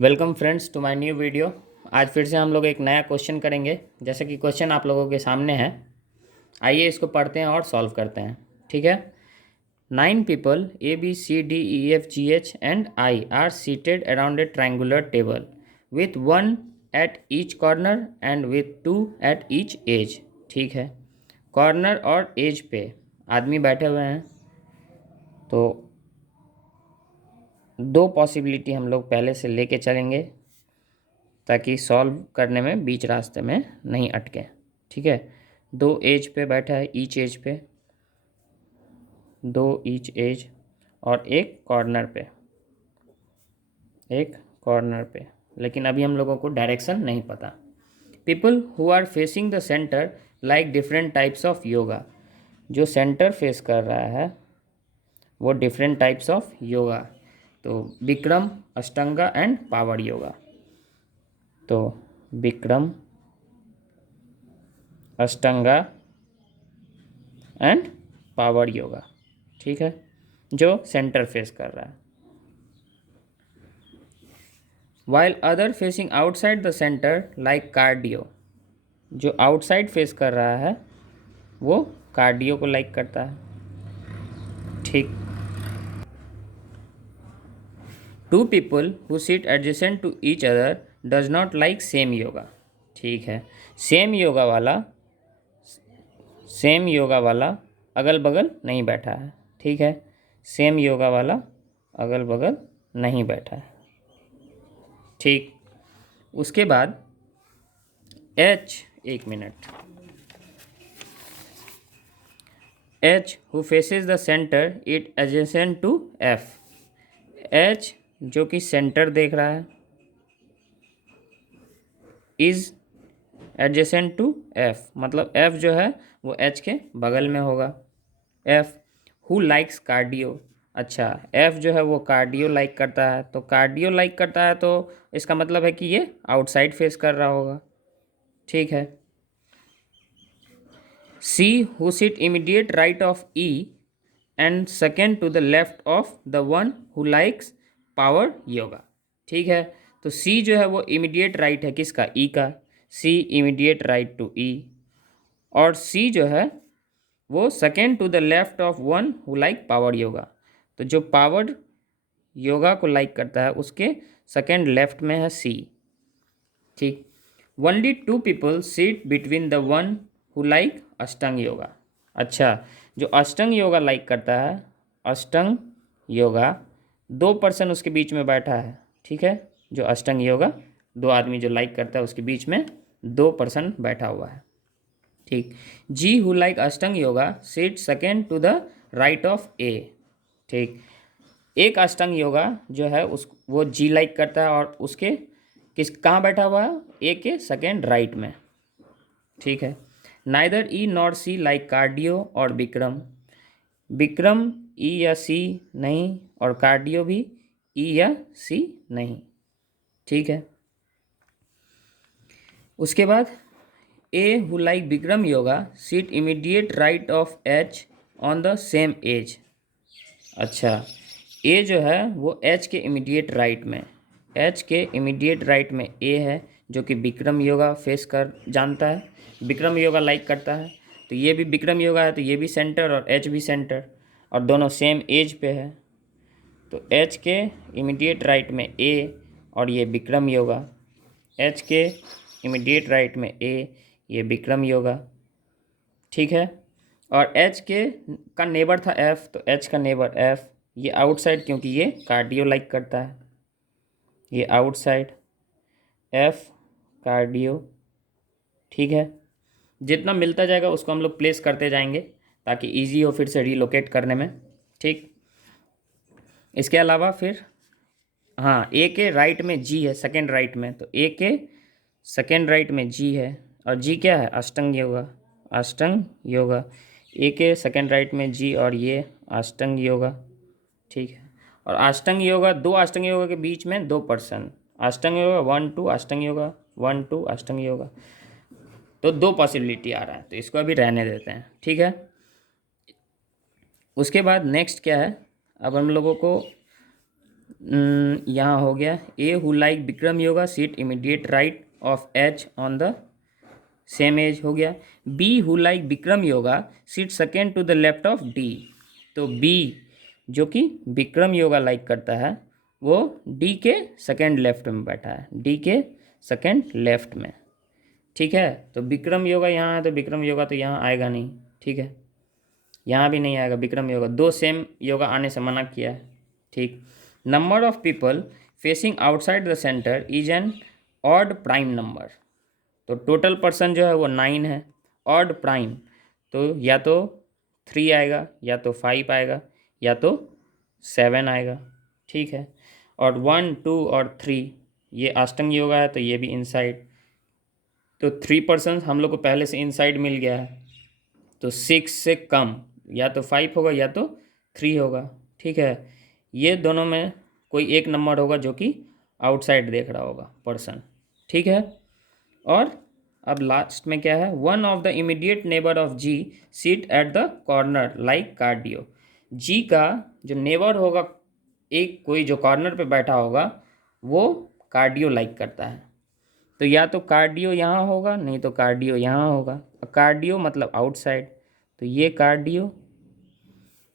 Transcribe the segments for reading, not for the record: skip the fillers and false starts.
Welcome friends to my new video. आज फिर से हम लोग एक नया क्वेश्चन करेंगे। जैसे कि क्वेश्चन आप लोगों के सामने है, आइए इसको पढ़ते हैं और सॉल्व करते हैं। ठीक है। 9 people ABCDEFGH and I are seated around a triangular table with one at each corner and with two at each edge। ठीक है। कॉर्नर और एज पे आदमी बैठे हुए हैं, तो दो पॉसिबिलिटी हम लोग पहले से लेके चलेंगे ताकि सॉल्व करने में बीच रास्ते में नहीं अटके। ठीक है। दो एज पे बैठा है, ईच एज पे, दो ईच एज, और एक कॉर्नर पे। लेकिन अभी हम लोगों को डायरेक्शन नहीं पता। People who are facing the center like different types of yoga. जो सेंटर फेस कर रहा है वो डिफरेंट टाइप्स ऑफ योगा, तो विक्रम, अष्टांगा एंड पावर योगा। तो विक्रम, अष्टांगा एंड पावर योगा। ठीक है, जो सेंटर फेस कर रहा है। While other facing outside the center like cardio. जो आउटसाइड फेस कर रहा है वो कार्डियो को लाइक करता है। ठीक। Two people who sit adjacent to each other does not like same yoga. ठीक है। सेम योगा वाला अगल बगल नहीं बैठा है। ठीक है। सेम योगा वाला अगल बगल नहीं बैठा है। ठीक। उसके बाद एक minute, H who faces the center it adjacent to F। H जो कि सेंटर देख रहा है इज एडजेसेंट टू F, मतलब F जो है वो H के बगल में होगा। F who likes cardio. अच्छा, F जो है वो कार्डियो लाइक करता है, तो कार्डियो लाइक करता है तो इसका मतलब है कि ये आउटसाइड फेस कर रहा होगा। ठीक है। C who sit immediate right of E and second to the left of the one who likes power yoga। ठीक है। तो C जो है वो इमीडिएट राइट है किसका? E का। C immediate right to E। और C जो है वो second to the left of one who like power yoga. तो जो पावर योगा को लाइक करता है उसके सेकेंड लेफ्ट में है C। ठीक। Only two people seat between the one who like Ashtanga yoga. अच्छा, जो अष्टांग योगा लाइक करता है, अष्टांग योगा, दो पर्सन उसके बीच में बैठा है। ठीक है। जो अष्टांग योगा, दो आदमी जो लाइक करता है उसके बीच में दो पर्सन बैठा हुआ है। ठीक। जी who like Ashtanga yoga sit second to the right of A. ठीक। एक अष्टांग योगा जो है उस वो जी लाइक करता है और उसके कहाँ बैठा हुआ है? ए के सेकेंड राइट में। ठीक है। नाइदर ई नॉर सी लाइक कार्डियो और विक्रम ई या सी नहीं, और कार्डियो भी ई या सी नहीं। ठीक है। उसके बाद A who like Vikram yoga sit immediate right of H on the same edge. अच्छा, ए जो है वो एच के इमीडिएट राइट में, एच के इमीडिएट राइट में ए है, जो कि विक्रम योगा फेस कर जानता है, विक्रम योगा लाइक करता है। तो ये भी विक्रम योगा है, तो ये भी सेंटर और एच भी सेंटर, और दोनों सेम एज पे है। तो एच के इमीडिएट राइट में ए और ये विक्रम योगा, एच के इमीडिएट राइट में ए, ये विक्रम योगा। ठीक है। और एच के का नेबर था एफ, तो एच का नेबर एफ, ये आउटसाइड क्योंकि ये कार्डियो लाइक करता है, ये आउटसाइड, एफ कार्डियो। ठीक है। जितना मिलता जाएगा उसको हम लोग प्लेस करते जाएंगे ताकि इजी हो फिर से रीलोकेट करने में। ठीक। इसके अलावा फिर हाँ, ए के राइट में जी है, सेकेंड राइट में, तो ए के सेकेंड राइट में जी है, और जी क्या है? अष्टांग योगा, अष्टांग योगा। ए के सेकेंड राइट में जी और ये अष्टांग योगा। ठीक है। और अष्टांग योगा, दो अष्टांग योगा के बीच में दो पर्सन, अष्टांग योगा 1 2 अष्टांग योगा 1 2 अष्टांग योगा। तो दो पॉसिबिलिटी आ रहा है, तो इसको अभी रहने देते हैं। ठीक है। उसके बाद नेक्स्ट क्या है? अब हम लोगों को यहाँ हो गया A who like Vikram yoga sit immediate right of H on the same edge हो गया। B who like Vikram yoga sit second to the left of D. तो बी जो कि विक्रम योगा लाइक करता है वो डी के सेकेंड लेफ्ट में बैठा है, डी के सेकेंड लेफ्ट में। ठीक है, तो विक्रम योगा यहाँ है तो विक्रम योगा तो यहाँ आएगा नहीं। ठीक है, यहाँ भी नहीं आएगा विक्रम योगा, दो सेम योगा आने से मना किया है। ठीक, number of people facing outside the centre is an odd prime number. तो टोटल पर्सन जो है वो 9 है। ऑड प्राइम तो या तो 3 आएगा, या तो 5 आएगा, या तो 7 आएगा। ठीक है, और 1 2 और 3 ये अष्टांग योगा है तो ये भी इनसाइड। तो 3 पर्सन हम लोग को पहले से इनसाइड मिल गया है, तो 6 से कम या तो 5 होगा या तो 3 होगा। ठीक है, ये दोनों में कोई एक नंबर होगा जो कि आउटसाइड देख रहा होगा पर्सन। ठीक है, और अब लास्ट में क्या है, one of the immediate neighbour of G sit at the corner like cardio. G का जो नेबर होगा, एक कोई जो कॉर्नर पे बैठा होगा वो कार्डियो लाइक करता है। तो या तो कार्डियो यहाँ होगा, नहीं तो कार्डियो यहाँ होगा। कार्डियो मतलब आउटसाइड, तो ये कार्डियो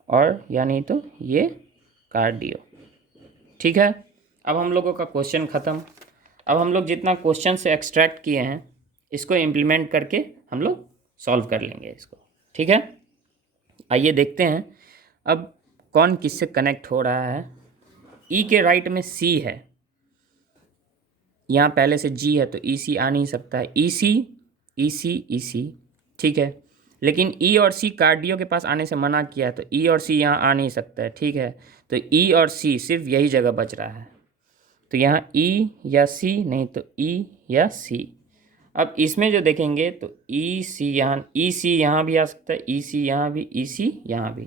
और या नहीं तो ये कार्डियो। ठीक है, अब हम लोगों का क्वेश्चन ख़त्म। अब हम लोग जितना क्वेश्चन से एक्सट्रैक्ट किए हैं इसको इम्प्लीमेंट करके हम लोग सॉल्व कर लेंगे इसको। ठीक है, आइए देखते हैं अब कौन किससे कनेक्ट हो रहा है। ई के राइट में सी है, यहाँ पहले से जी है तो ई सी आ नहीं सकता है, ई सी ई सी ई सी। ठीक है, लेकिन ई और सी कार्डियो के पास आने से मना किया है तो ई और सी यहाँ आ नहीं सकता है। ठीक है, तो ई और सी सिर्फ यही जगह बच रहा है, तो यहाँ ई या सी, नहीं तो ई या सी। अब इसमें जो देखेंगे तो ई सी यहाँ भी आ सकता है, ई सी यहाँ भी, ई सी यहाँ भी।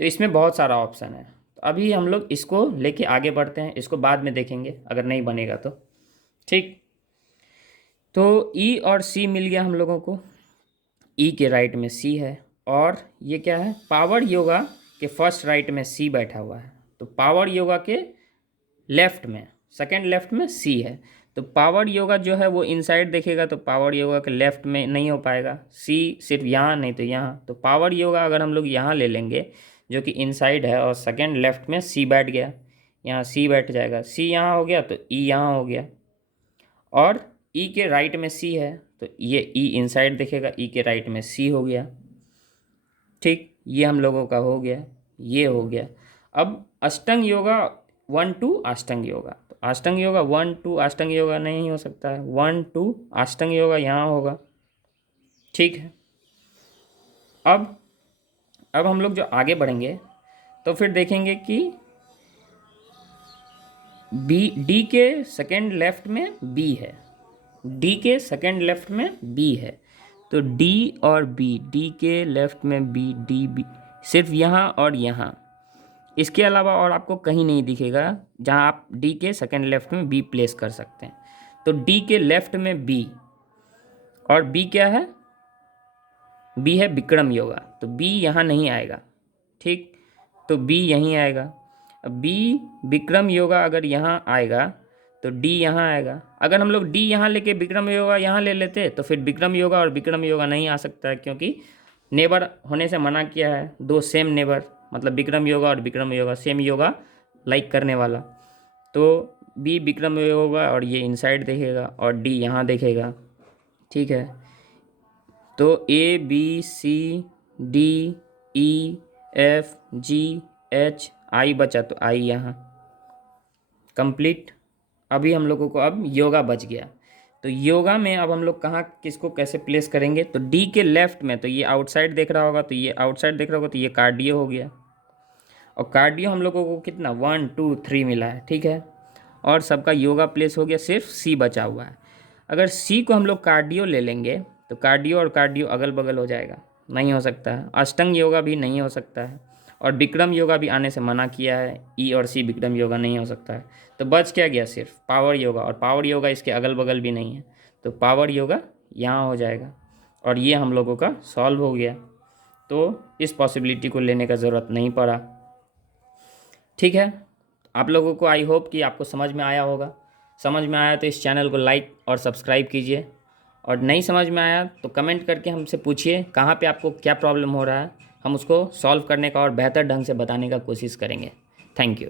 तो इसमें बहुत सारा ऑप्शन है, तो अभी हम लोग इसको लेके आगे बढ़ते हैं, इसको बाद में देखेंगे अगर नहीं बनेगा तो। ठीक, तो ई और सी मिल गया हम लोगों को। ई के राइट में सी है, और ये क्या है, पावर योगा के फर्स्ट राइट में सी बैठा हुआ है, तो पावर योगा के लेफ्ट में, सेकंड लेफ्ट में सी है। तो पावर योगा जो है वो इनसाइड देखेगा, तो पावर योगा के लेफ्ट में नहीं हो पाएगा, सी सिर्फ यहाँ नहीं तो यहाँ। तो पावर योगा अगर हम लोग यहाँ ले लेंगे जो कि इनसाइड है, और सेकंड लेफ्ट में सी बैठ गया, यहाँ सी बैठ जाएगा, सी यहाँ हो गया तो ई यहाँ हो गया। और ई के राइट में सी है तो ये ई इनसाइड दिखेगा, ई के राइट में सी हो गया। ठीक, ये हम लोगों का हो गया, ये हो गया। अब अष्टांग योगा 1 2 अष्टांग योगा, तो अष्टांग योगा 1 2 अष्टांग योगा नहीं हो सकता है, 1 2 अष्टांग योगा यहाँ होगा। ठीक है, अब हम लोग जो आगे बढ़ेंगे तो फिर देखेंगे कि बी डी के सेकेंड लेफ्ट में बी है, डी के सेकेंड लेफ्ट में बी है, तो डी और बी, डी के लेफ्ट में बी, डी बी सिर्फ यहाँ और यहाँ, इसके अलावा और आपको कहीं नहीं दिखेगा जहाँ आप डी के सेकेंड लेफ्ट में बी प्लेस कर सकते हैं। तो डी के लेफ्ट में बी, और बी क्या है, बी है विक्रम योगा, तो बी यहाँ नहीं आएगा। ठीक, तो बी यहीं आएगा। अब बी विक्रम योगा अगर यहाँ आएगा तो डी यहाँ आएगा। अगर हम लोग डी यहाँ लेके विक्रम योगा यहाँ ले लेते तो फिर विक्रम योगा और विक्रम योगा नहीं आ सकता है, क्योंकि नेबर होने से मना किया है, दो सेम नेबर, मतलब विक्रम योगा और विक्रम योगा सेम योगा लाइक करने वाला। तो बी विक्रम योगा और ये इनसाइड देखेगा, और डी यहाँ देखेगा। ठीक है, तो A B C D E F G H I बचा, तो आई यहाँ कंप्लीट। अभी हम लोगों को अब योगा बच गया, तो योगा में अब हम लोग कहाँ किसको कैसे प्लेस करेंगे, तो डी के लेफ्ट में, तो ये आउटसाइड देख रहा होगा, तो ये आउटसाइड देख रहा होगा, तो ये कार्डियो हो गया। और कार्डियो हम लोगों को कितना 1 2 3 मिला है। ठीक है, और सबका योगा प्लेस हो गया, सिर्फ सी बचा हुआ है। अगर सी को हम लोग कार्डियो ले लेंगे तो कार्डियो और कार्डियो अगल बगल हो जाएगा, नहीं हो सकता है। अष्टांग योगा भी नहीं हो सकता है, और विक्रम योगा भी आने से मना किया है, ई और सी विक्रम योगा नहीं हो सकता है। तो बच क्या गया, सिर्फ पावर योगा, और पावर योगा इसके अगल बगल भी नहीं है, तो पावर योगा यहाँ हो जाएगा, और ये हम लोगों का सॉल्व हो गया। तो इस पॉसिबिलिटी को लेने का ज़रूरत नहीं पड़ा। ठीक है, आप लोगों को आई होप कि आपको समझ में आया होगा। समझ में आया तो इस चैनल को लाइक और सब्सक्राइब कीजिए, और नहीं समझ में आया तो कमेंट करके हमसे पूछिए कहाँ पे आपको क्या प्रॉब्लम हो रहा है, हम उसको सॉल्व करने का और बेहतर ढंग से बताने का कोशिश करेंगे। Thank you.